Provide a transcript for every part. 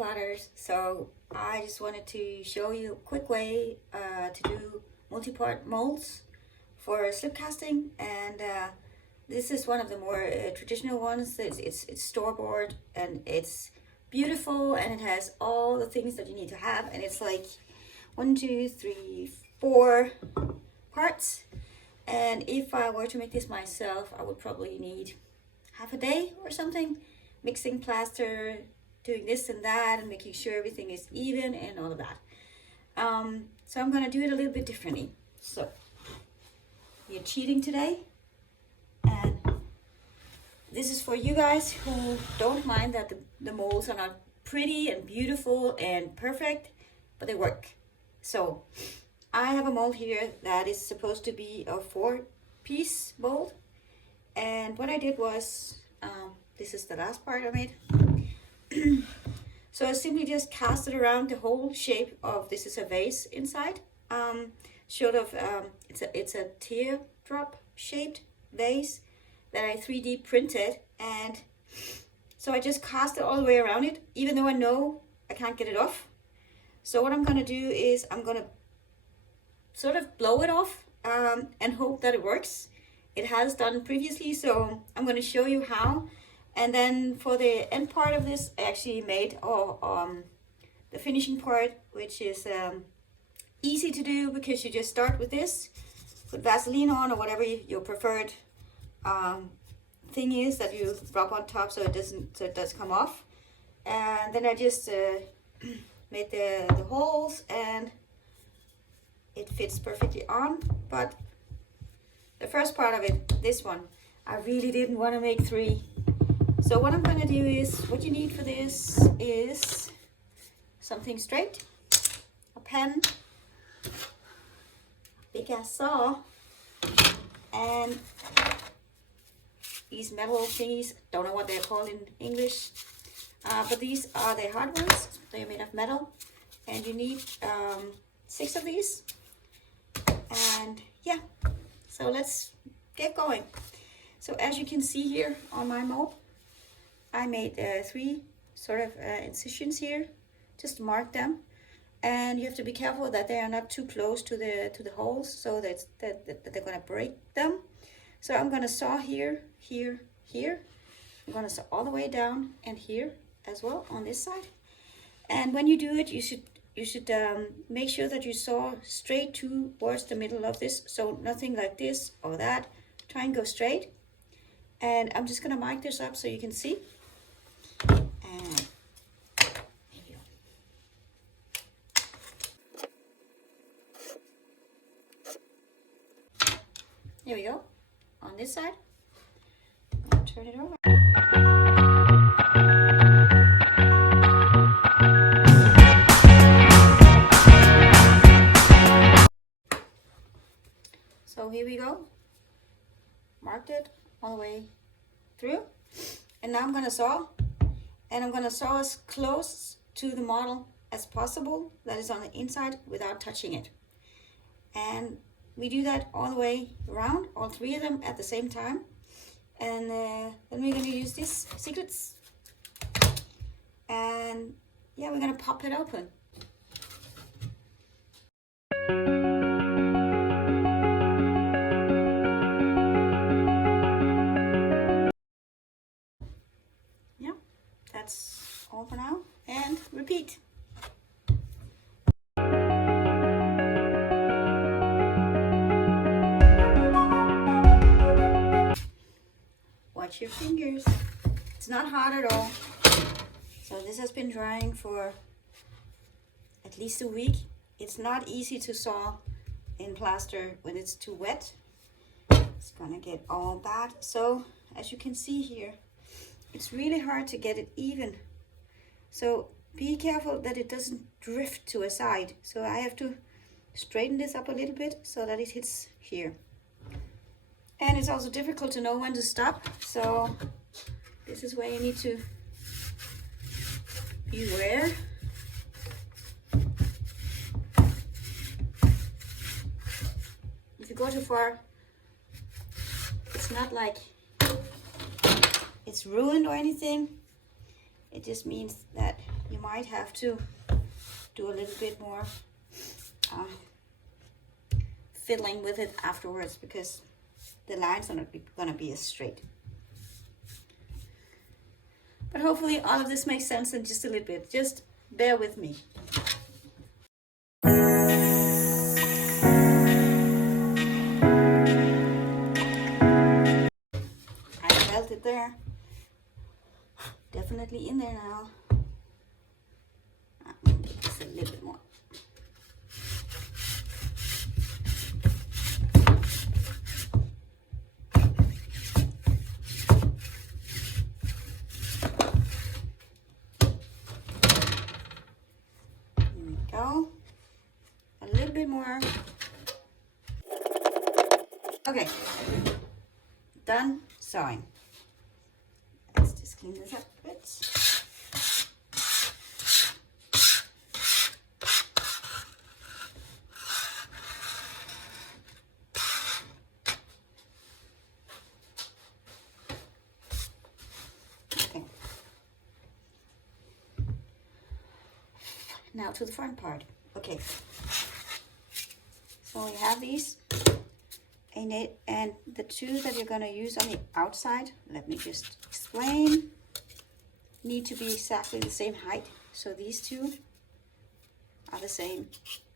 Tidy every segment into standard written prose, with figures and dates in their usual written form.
Multiparters. So I just wanted to show you a quick way to do multi-part molds for slip casting, and this is one of the more traditional ones. It's store-bought and it's beautiful and it has all the things that you need to have, and it's like 1, 2, 3, 4 parts. And if I were to make this myself, I would probably need half a day or something, mixing plaster, doing this and that, and making sure everything is even and all of that. So I'm gonna do it a little bit differently. So we're cheating today, and this is for you guys who don't mind that the molds are not pretty and beautiful and perfect, but they work. So I have a mold here that is supposed to be a 4-piece mold, and what I did was, this is the last part I made. So I simply just cast it around the whole shape of, this is a vase inside, it's a teardrop shaped vase that I 3D printed, and so I just cast it all the way around it, even though I know I can't get it off. So what I'm gonna do is I'm gonna sort of blow it off and hope that it works. It has done previously, so I'm gonna show you how. And then for the end part of this, I actually made the finishing part, which is easy to do because you just start with this, put Vaseline on or whatever your preferred thing is that you rub on top so it does come off. And then I just made the holes and it fits perfectly on. But the first part of it, this one, I really didn't want to make 3. So what I'm gonna do is, what you need for this is something straight, a pen, a big ass saw, and these metal thingies. Don't know what they're called in English, but these are the hard ones. They're made of metal, and you need 6 of these. And yeah, so let's get going. So as you can see here on my mold, I made 3 sort of incisions here, just to mark them, and you have to be careful that they are not too close to the holes, so that they're gonna break them. So I'm gonna saw here, here, here. I'm gonna saw all the way down, and here as well on this side. And when you do it, you should make sure that you saw straight towards the middle of this, so nothing like this or that. Try and go straight. And I'm just gonna mark this up so you can see. And here we go. Here we go. On this side, I'm gonna turn it over. So here we go. Marked it all the way through, and now I'm gonna saw, and I'm gonna saw as close to the model as possible that is on the inside without touching it. And we do that all the way around, all 3 of them at the same time. And then we're gonna use these secrets, and yeah, we're gonna pop it open. That's all for now, and repeat. Watch your fingers. It's not hard at all. So this has been drying for at least a week. It's not easy to saw in plaster when it's too wet. It's gonna get all bad. So as you can see here, it's really hard to get it even. So be careful that it doesn't drift to a side. So I have to straighten this up a little bit so that it hits here. And it's also difficult to know when to stop. So this is where you need to beware. If you go too far, it's not like it's ruined or anything. It just means that you might have to do a little bit more fiddling with it afterwards, because the lines are not gonna be as straight. But hopefully all of this makes sense in just a little bit. Just bear with me. I felt it there. Definitely in there now. Just a little bit more. Here we go. A little bit more. Okay. Done sewing. Let's just clean this up a bit. Okay. Now to the front part. Okay. So we have these. And the two that you're going to use on the outside, let me just explain, need to be exactly the same height. So these two are the same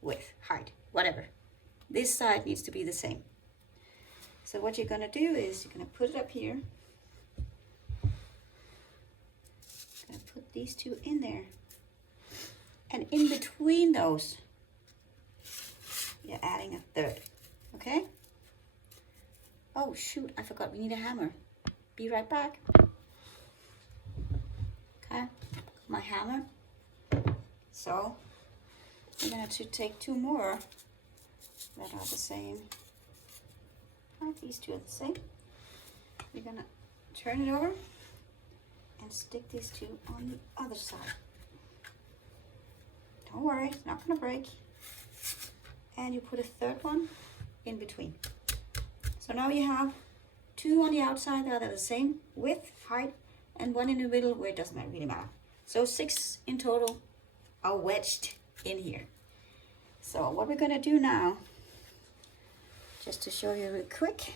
width, height, whatever. This side needs to be the same. So what you're going to do is you're going to put it up here. Going to put these two in there. And in between those, you're adding a third, okay? Oh shoot, I forgot we need a hammer. Be right back. Okay, my hammer. So, we're gonna take two more that are the same. These two are the same. We're gonna turn it over and stick these two on the other side. Don't worry, it's not gonna break. And you put a third one in between. So now you have two on the outside that are the same width, height, and one in the middle where it doesn't really matter. So 6 in total are wedged in here. So what we're gonna do now, just to show you real quick,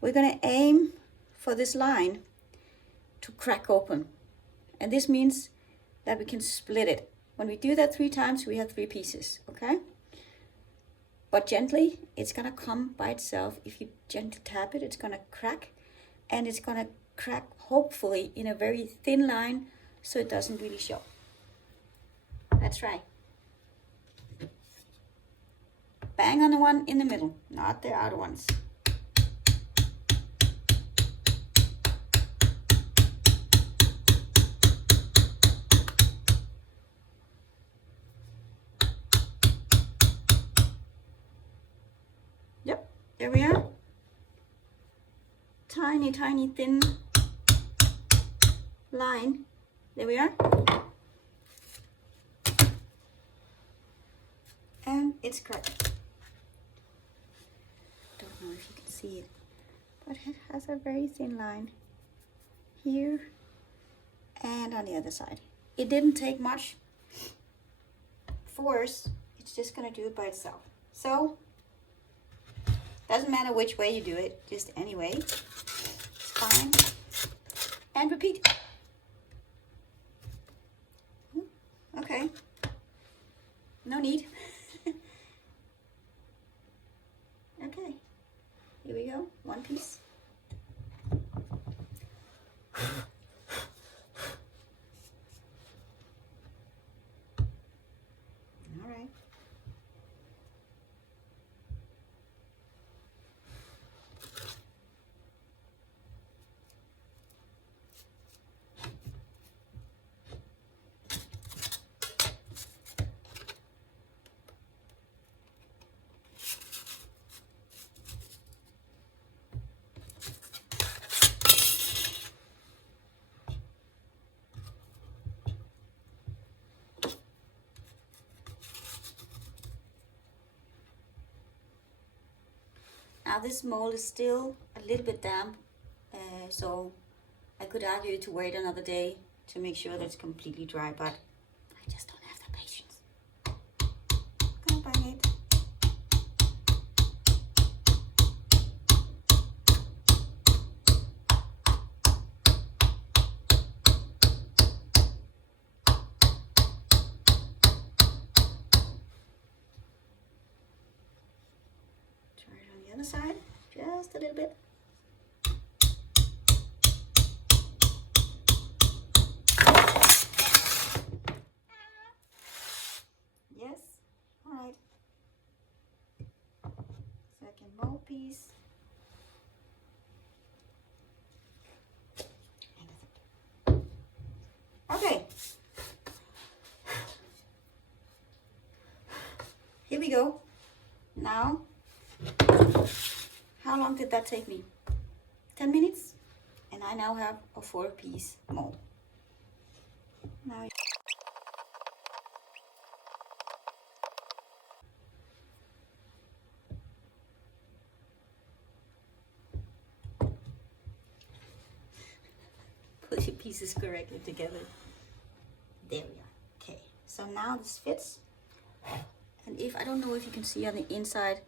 we're gonna aim for this line to crack open. And this means that we can split it. When we do that 3 times, we have 3 pieces, okay? But gently, it's gonna come by itself. If you gently tap it, it's gonna crack. And it's gonna crack, hopefully, in a very thin line, so it doesn't really show. Let's try. Bang on the one in the middle, not the outer ones. Yep, there we are. Tiny, tiny, thin line. There we are. And it's cracked. Don't know if you can see it, but it has a very thin line here and on the other side. It didn't take much force. It's just gonna do it by itself. So doesn't matter which way you do it, just any way. It's fine. And repeat. Okay. No need. Okay. Here we go. One piece. All right. Now this mold is still a little bit damp, so I could argue to wait another day to make sure that it's completely dry, but just don't have the patience. Gonna bang it. Try it on the other side, just a little bit. Yes, all right. Second mold piece. Okay. Here we go. Now, how long did that take me? 10 minutes? And I now have a 4-piece mold. Now put your pieces correctly together. There we are. Okay, so now this fits. And if I don't know if you can see on the inside,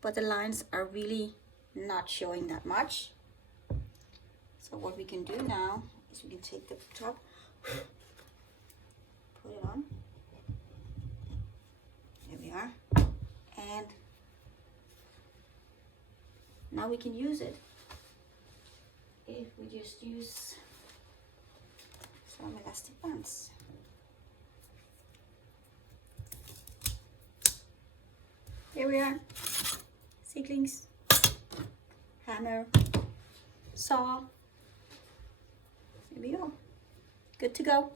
but the lines are really not showing that much. So what we can do now is we can take the top, put it on. There we are. And now we can use it. If we just use some elastic bands. There we are. Seedlings, hammer, saw. There we go. Good to go.